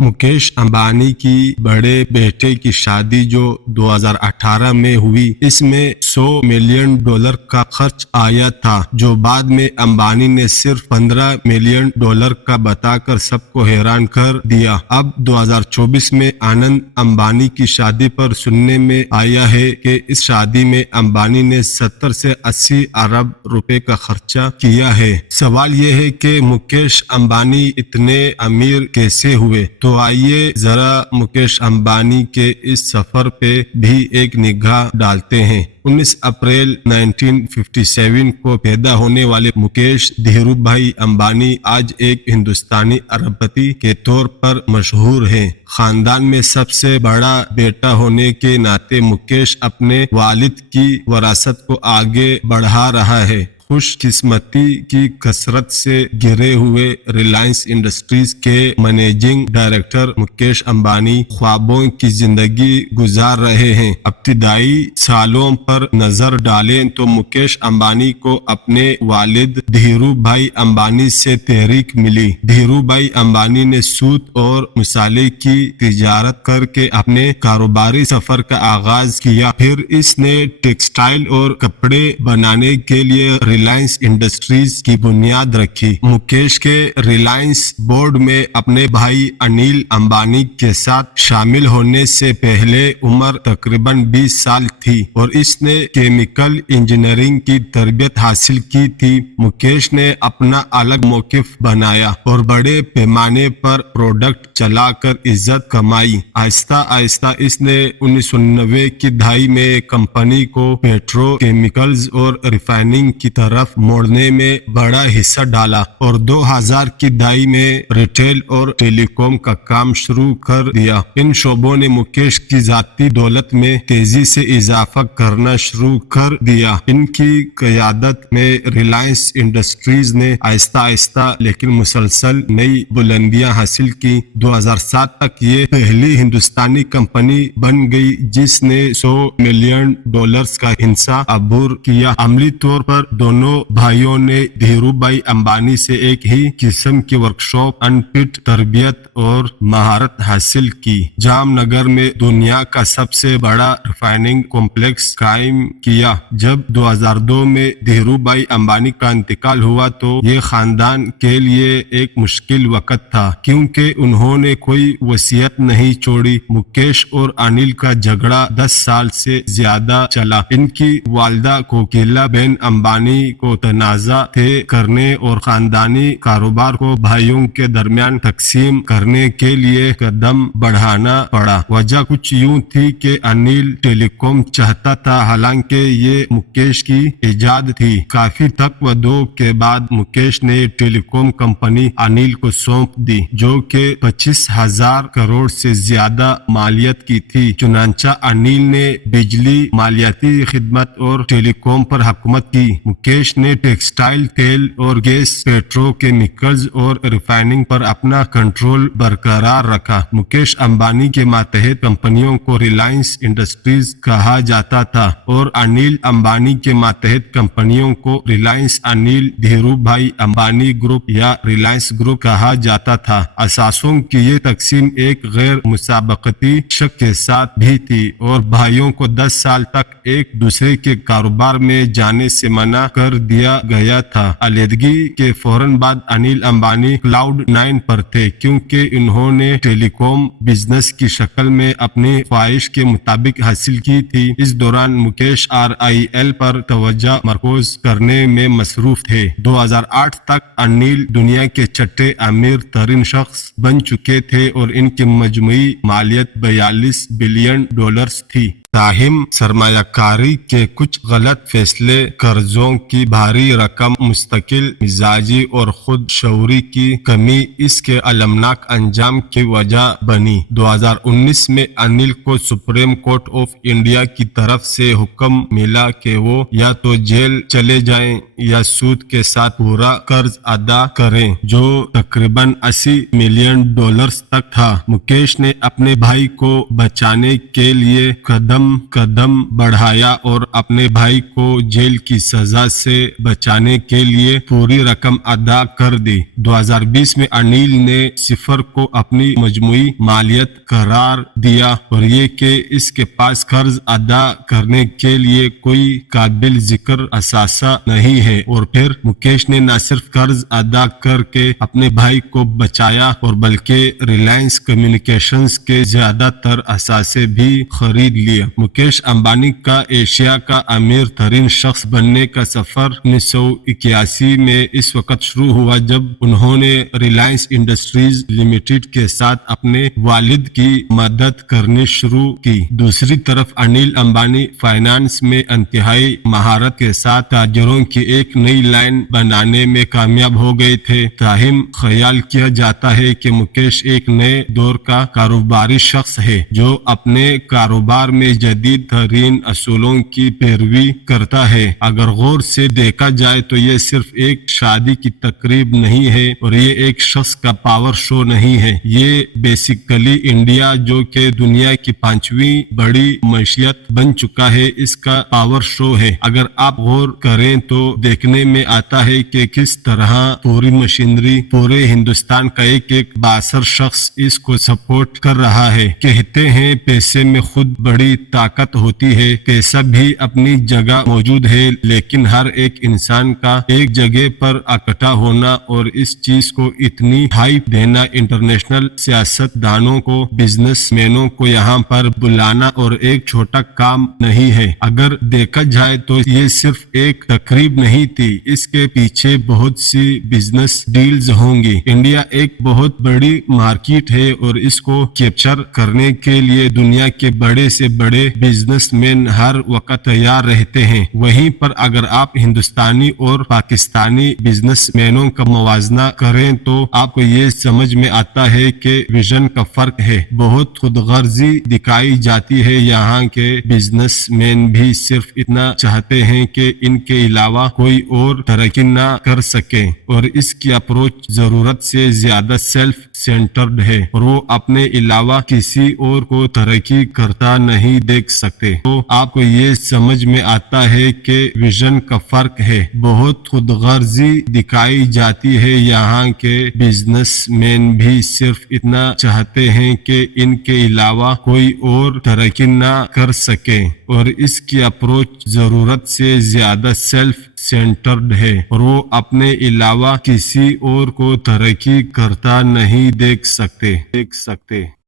मुकेश अंबानी की बड़े बेटे की शादी जो 2018 में हुई, इसमें $100 मिलियन का खर्च आया था, जो बाद में अंबानी ने सिर्फ $15 मिलियन का बताकर सबको हैरान कर दिया। अब 2024 में आनंद अंबानी की शादी पर सुनने में आया है कि इस शादी में अंबानी ने 70 से 80 अरब रुपए का खर्चा किया है। सवाल यह है कि मुकेश अंबानी इतने अमीर कैसे हुए? तो आइए जरा मुकेश अंबानी के इस सफर पे भी एक निगाह डालते हैं। 19 अप्रैल 1957 को पैदा होने वाले मुकेश धीरूभाई अंबानी आज एक हिंदुस्तानी अरबपति के तौर पर मशहूर हैं। खानदान में सबसे बड़ा बेटा होने के नाते मुकेश अपने वालिद की वरासत को आगे बढ़ा रहा है। खुशकिस्मती की कसरत से घिरे हुए रिलायंस इंडस्ट्रीज के मैनेजिंग डायरेक्टर मुकेश अंबानी ख्वाबों की जिंदगी गुजार रहे हैं। इब्तिदाई सालों पर नजर डालें तो मुकेश अंबानी को अपने वालिद धीरूभाई अंबानी से तहरीक मिली। धीरूभाई अंबानी ने सूत और मसाले की तिजारत करके अपने कारोबारी सफर का आगाज किया। फिर इसने टेक्सटाइल और कपड़े बनाने के लिए रिलायंस इंडस्ट्रीज की बुनियाद रखी। मुकेश के रिलायंस बोर्ड में अपने भाई अनिल अंबानी के साथ शामिल होने से पहले उम्र तकरीबन 20 साल थी और इसने केमिकल इंजीनियरिंग की तरबियत हासिल की थी। मुकेश ने अपना अलग मौकिफ बनाया और बड़े पैमाने पर प्रोडक्ट चलाकर इज्जत कमाई। आहिस्ता आहिस्ता इसने 1990 की दहाई में कंपनी को पेट्रोकेमिकल्स और रिफाइनिंग की तरफ मोड़ने में बड़ा हिस्सा डाला और 2000 की दहाई में रिटेल और टेलीकॉम का काम शुरू कर दिया। इन शोबों ने मुकेश की जाती दौलत में तेजी से इजाफा करना शुरू कर दिया। इनकी क़यादत में रिलायंस इंडस्ट्रीज ने आहिस्ता आहिस्ता लेकिन मुसलसल नई बुलंदियां हासिल की। 2007 तक ये पहली हिंदुस्तानी कंपनी बन गई जिसने $100 मिलियन का हिस्सा अबूर किया। अमली तौर पर दोनों भाइयों ने धीरूभाई अंबानी से एक ही किस्म की वर्कशॉप, अनपिट तरबियत और महारत हासिल की। जामनगर में दुनिया का सबसे बड़ा रिफाइनिंग कॉम्प्लेक्स कायम किया। जब 2002 में धीरूभाई अंबानी का इंतकाल हुआ तो ये खानदान के लिए एक मुश्किल वक्त था क्योंकि उन्होंने कोई वसीयत नहीं छोड़ी। मुकेश और अनिल का झगड़ा 10 साल से ज्यादा चला। इनकी वालिदा कोकिला बेन अंबानी को तनाज़ा तय करने और खानदानी कारोबार को भाइयों के दरमियान तकसीम करने के लिए कदम बढ़ाना पड़ा। वजह कुछ यूं थी कि अनिल टेलीकॉम चाहता था, हालांकि ये मुकेश की इजाद थी। काफी तक व दो के बाद मुकेश ने टेलीकॉम कंपनी अनिल को सौंप दी जो कि 25,000 करोड़ से ज्यादा मालियत की थी। चुनांचा अनिल ने बिजली, मालियाती खिदमत और टेलीकॉम पर हुकूमत की। मुकेश ने टेक्सटाइल, तेल और गैस, पेट्रोकेमिकल्स और रिफाइनिंग पर अपना कंट्रोल बरकरार रखा। मुकेश अंबानी के मातहत कंपनियों को रिलायंस इंडस्ट्रीज कहा जाता था और अनिल अंबानी के मातहत कंपनियों को रिलायंस अनिल धीरूभाई अंबानी ग्रुप या रिलायंस ग्रुप कहा जाता था। असासों की ये तकसीम एक गैर मुसाबकती शक के साथ भी थी और भाइयों को 10 साल तक एक दूसरे के कारोबार में जाने से मना कर दिया गया था। अलहदगी के फौरन बाद अनिल अंबानी क्लाउड9 पर थे क्योंकि उन्होंने टेलीकॉम बिजनेस की शक्ल में अपनी ख्वाहिश के मुताबिक हासिल की थी। इस दौरान मुकेश RIL पर तवज्जो मरकूज करने में मसरूफ थे। 2008 तक अनिल दुनिया के छठे अमीर तरीन शख्स बन चुके थे और इनकी मजमूई मालियत $42 बिलियन थी। ताहिम सरमायाकारी के कुछ गलत फैसले, कर्जों की भारी रकम, मुस्तकिल मिजाजी और खुद शऊरी की कमी इसके अलमनाक अंजाम की वजह बनी। 2019 में अनिल को सुप्रीम कोर्ट ऑफ इंडिया की तरफ से हुक्म मिला कि वो या तो जेल चले जाएं या सूद के साथ पूरा कर्ज अदा करें जो तकरीबन $80 मिलियन तक था। मुकेश ने अपने भाई को बचाने के लिए कदम قدم قدم بڑھایا اور اپنے بھائی کو جیل کی سزا سے بچانے کے لیے پوری رقم ادا کر دی۔ 2020 میں انیل نے صفر کو اپنی مجموعی مالیت قرار دیا اور یہ کہ اس کے پاس قرض ادا کرنے کے لیے کوئی قابل ذکر اثاثہ نہیں ہے، اور پھر مکیش نے نہ صرف قرض ادا کر کے اپنے بھائی کو بچایا اور بلکہ ریلائنس کمیونیکیشنز کے زیادہ تر اثاثے بھی خرید لیا۔ مکیش امبانی کا ایشیا کا امیر ترین شخص بننے کا سفر 1981 میں اس وقت شروع ہوا جب انہوں نے ریلائنس انڈسٹریز لمیٹڈ کے ساتھ اپنے والد کی مدد کرنی شروع کی۔ دوسری طرف انیل امبانی فائنانس میں انتہائی مہارت کے ساتھ تاجروں کی ایک نئی لائن بنانے میں کامیاب ہو گئے تھے۔ تاہم خیال کیا جاتا ہے کہ مکیش ایک نئے دور کا کاروباری شخص ہے جو اپنے کاروبار میں جدید ترین اصولوں کی پیروی کرتا ہے۔ اگر غور سے دیکھا جائے تو یہ صرف ایک شادی کی تقریب نہیں ہے اور یہ ایک شخص کا پاور شو نہیں ہے، یہ بیسیکلی انڈیا جو کہ دنیا کی 5ویں بڑی معیشت بن چکا ہے اس کا پاور شو ہے۔ اگر آپ غور کریں تو دیکھنے میں آتا ہے کہ کس طرح پوری مشینری، پورے ہندوستان کا ایک ایک بااثر شخص اس کو سپورٹ کر رہا ہے۔ کہتے ہیں پیسے میں خود بڑی طاقت ہوتی ہے، پیسہ بھی اپنی جگہ موجود ہے لیکن ہر ایک انسان کا ایک جگہ پر اکٹھا ہونا اور اس چیز کو اتنی ہائپ دینا، انٹرنیشنل سیاست دانوں کو، بزنس مینوں کو یہاں پر بلانا اور ایک چھوٹا کام نہیں ہے۔ اگر دیکھا جائے تو یہ صرف ایک تقریب نہیں تھی، اس کے پیچھے بہت سی بزنس ڈیلز ہوں گی۔ انڈیا ایک بہت بڑی مارکیٹ ہے اور اس کو کیپچر کرنے کے لیے دنیا کے بڑے سے بڑے بزنس مین ہر وقت تیار رہتے ہیں۔ وہیں پر اگر آپ ہندوستانی اور پاکستانی بزنس مینوں کا موازنہ کریں تو آپ کو یہ سمجھ میں آتا ہے کہ ویژن کا فرق ہے۔ بہت خود غرضی دکھائی جاتی ہے، یہاں کے بزنس مین بھی صرف اتنا چاہتے ہیں کہ ان کے علاوہ کوئی اور ترقی نہ کر سکے، اور اس کی اپروچ ضرورت سے زیادہ سیلف سینٹرڈ ہے اور وہ اپنے علاوہ کسی اور کو ترقی کرتا نہیں دیکھ سکتے۔ تو آپ کو یہ سمجھ میں آتا ہے کہ ویژن کا فرق ہے۔ بہت خود غرضی دکھائی جاتی ہے، یہاں کے بزنس مین بھی صرف اتنا چاہتے ہیں کہ ان کے علاوہ کوئی اور ترقی نہ کر سکے، اور اس کی اپروچ ضرورت سے زیادہ سیلف سینٹرڈ ہے اور وہ اپنے علاوہ کسی اور کو ترقی کرتا نہیں دیکھ سکتے۔